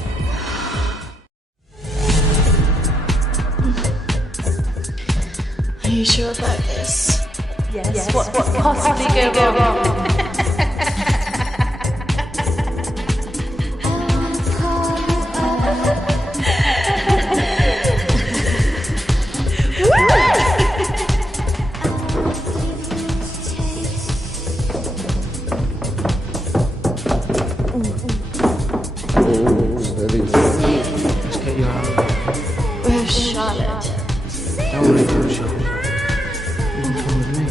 Are you sure about this? Yes. What could possibly go wrong? Let's get you out. Where's Charlotte? Don't worry about Charlotte. You can come with me.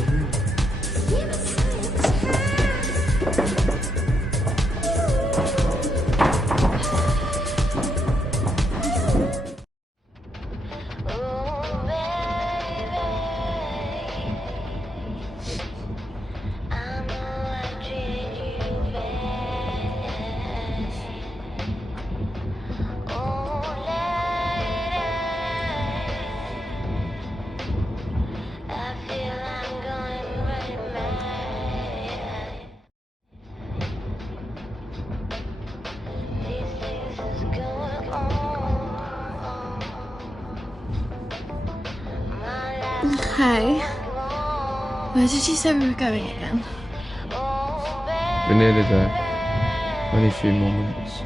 Hey. Where did you say we were going again? We're nearly there. Only a few more minutes.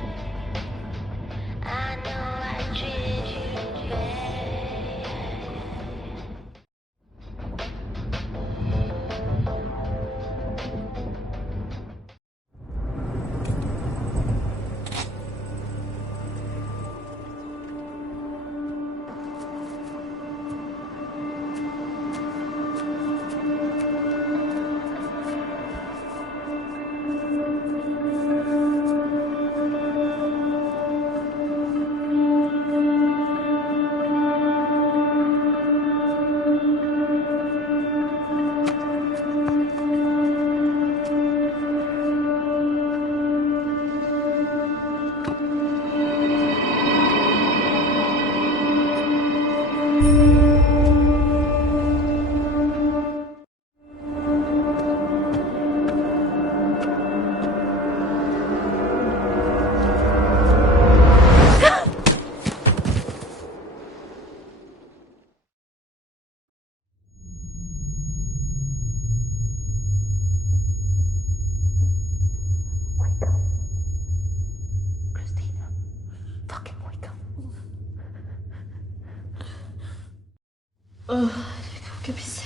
Oh, I could be sick.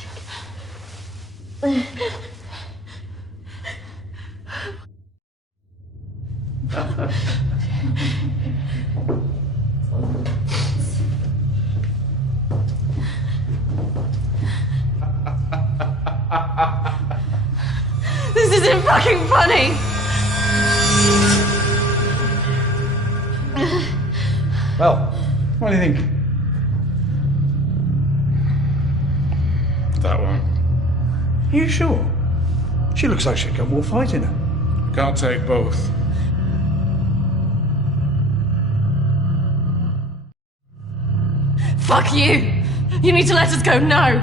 This isn't fucking funny! Well, what do you think? That one. Are you sure? She looks like she's got more fight in her. Can't take both. Fuck you! You need to let us go now!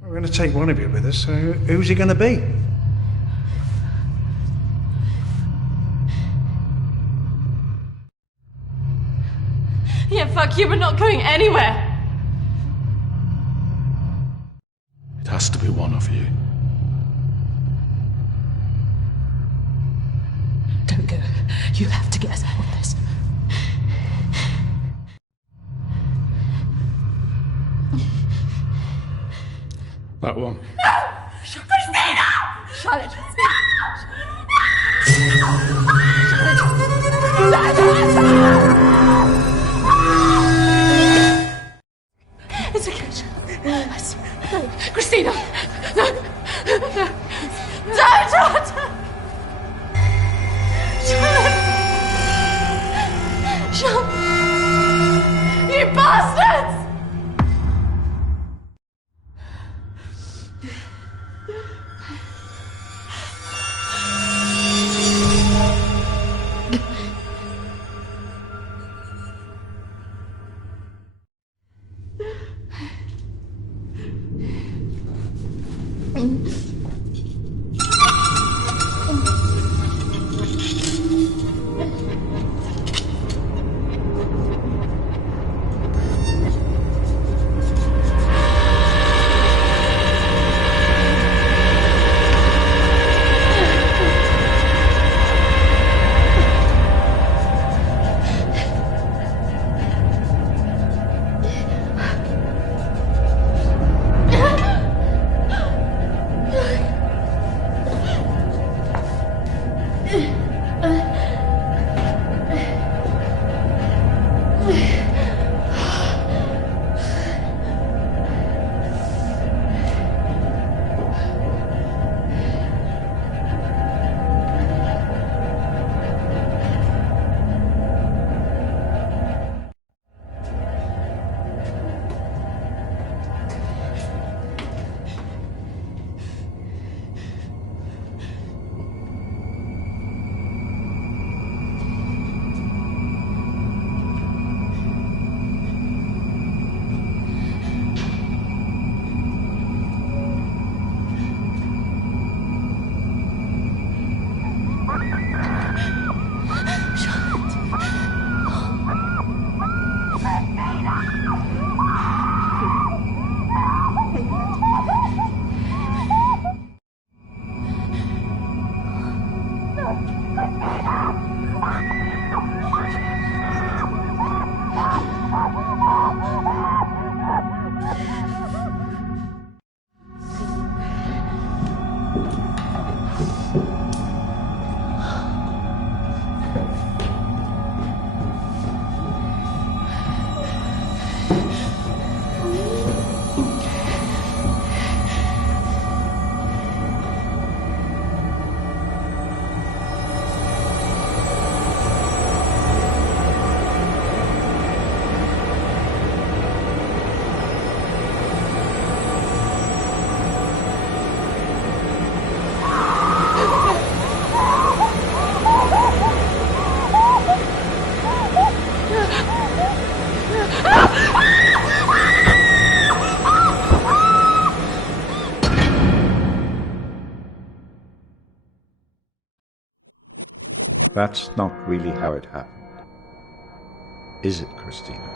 We're going to take one of you with us, so who's it going to be? Yeah, fuck you, we're not going anywhere! It has to be one of you. Don't go. You have to get us out of this. That one. No! That's not really how it happened. Is it, Christina?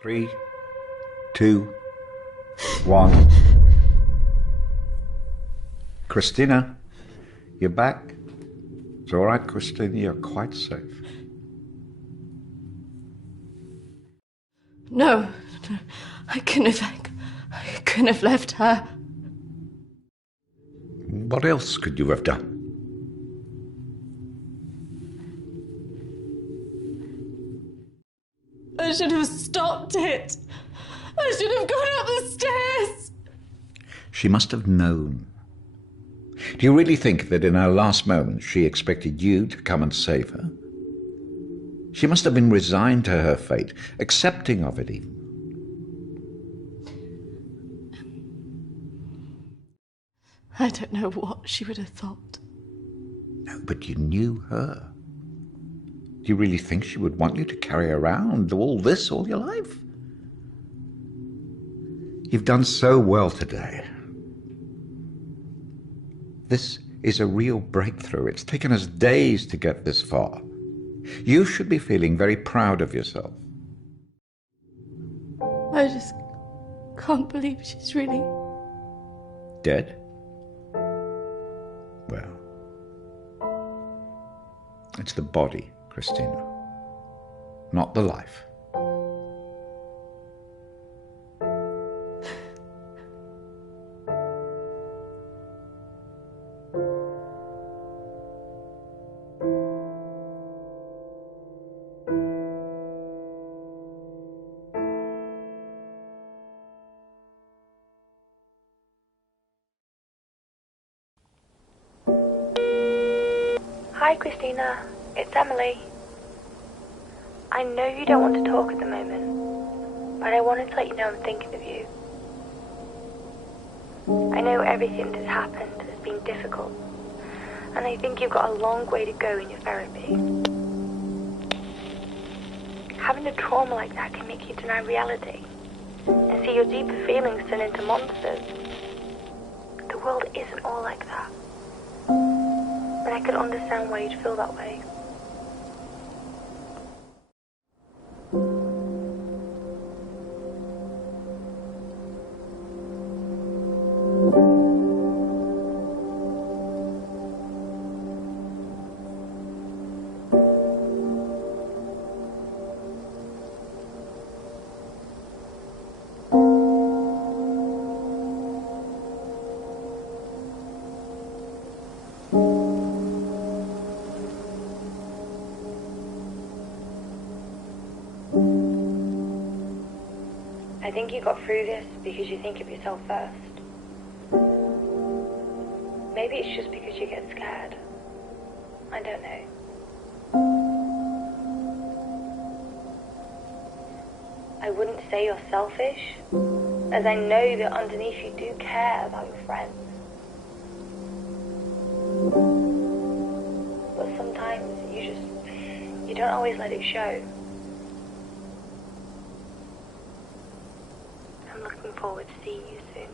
Three, 2, 1. Christina, you're back. It's all right, Christina, you're quite safe. No, I couldn't have left her. What else could you have done? I should have stopped it. I should have gone up the stairs. She must have known. Do you really think that in her last moments she expected you to come and save her? She must have been resigned to her fate, accepting of it even. I don't know what she would have thought. No, but you knew her. Do you really think she would want you to carry around all this all your life? You've done so well today. This is a real breakthrough. It's taken us days to get this far. You should be feeling very proud of yourself. I just can't believe she's really... Dead? Well, it's the body, Christina, not the life. Hi, Christina. It's Emily. I know you don't want to talk at the moment, but I wanted to let you know I'm thinking of you. I know everything that's happened has been difficult, and I think you've got a long way to go in your therapy. Having a trauma like that can make you deny reality and see your deeper feelings turn into monsters. The world isn't all like that. And I could understand why you'd feel that way. I think you got through this because you think of yourself first. Maybe it's just because you get scared. I don't know. I wouldn't say you're selfish, as I know that underneath you do care about your friends. But sometimes you don't always let it show. I'm looking forward to seeing you soon.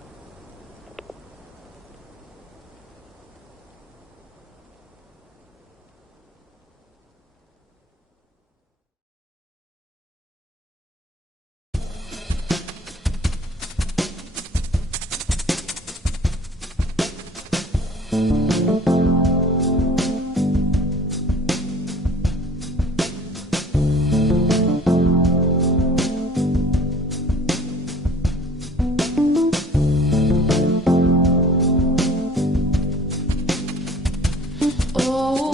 Oh